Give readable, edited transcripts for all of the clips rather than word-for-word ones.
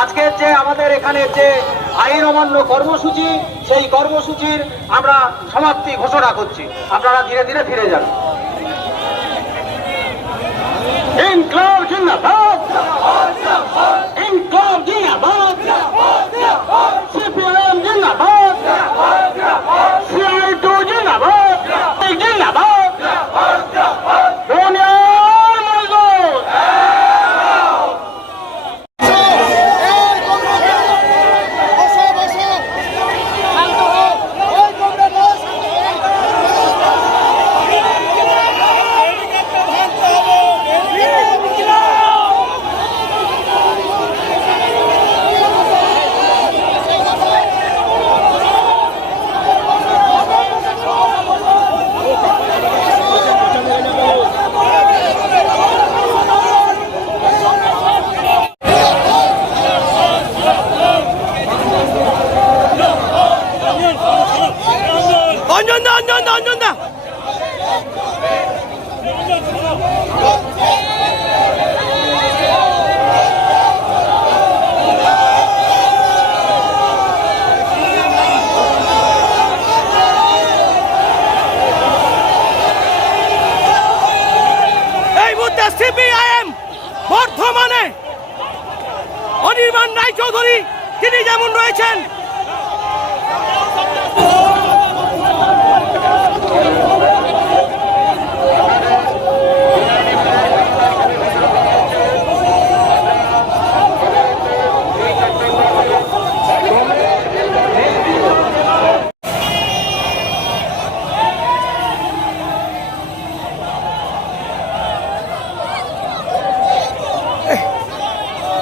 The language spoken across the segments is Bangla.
আজকের যে আমাদের এখানে যে আইন অমান্য কর্মসূচি, সেই কর্মসূচির আমরা সমাপ্তি ঘোষণা করছি। আপনারা ধীরে ধীরে ফিরে যান। ইনকলাব জিন্দাবাদ, ইনকলাব জিন্দাবাদ, সিপিএম জিন্দাবাদ, সিআইটু জিন্দাবাদ, জিন্দাবাদ, সিপিআইএম বর্ধমানে অনির্বাণ রায়চৌধুরী তিনি যেমন রয়েছেন,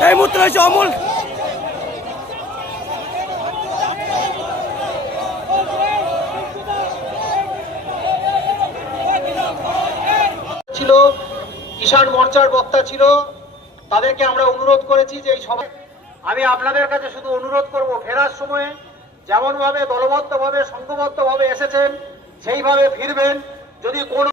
এই মুহূর্তে রয়েছে অমল। ছিল কিষাণ মোর্চার বক্তা ছিল, তাদেরকে আমরা অনুরোধ করেছি যে এই সভায় আমি আপনাদের কাছে শুধু অনুরোধ করব, ফেরার সময়ে যেমন ভাবে দলবদ্ধভাবে সংঘবদ্ধভাবে এসেছেন সেইভাবে ফিরবেন। যদি কোনো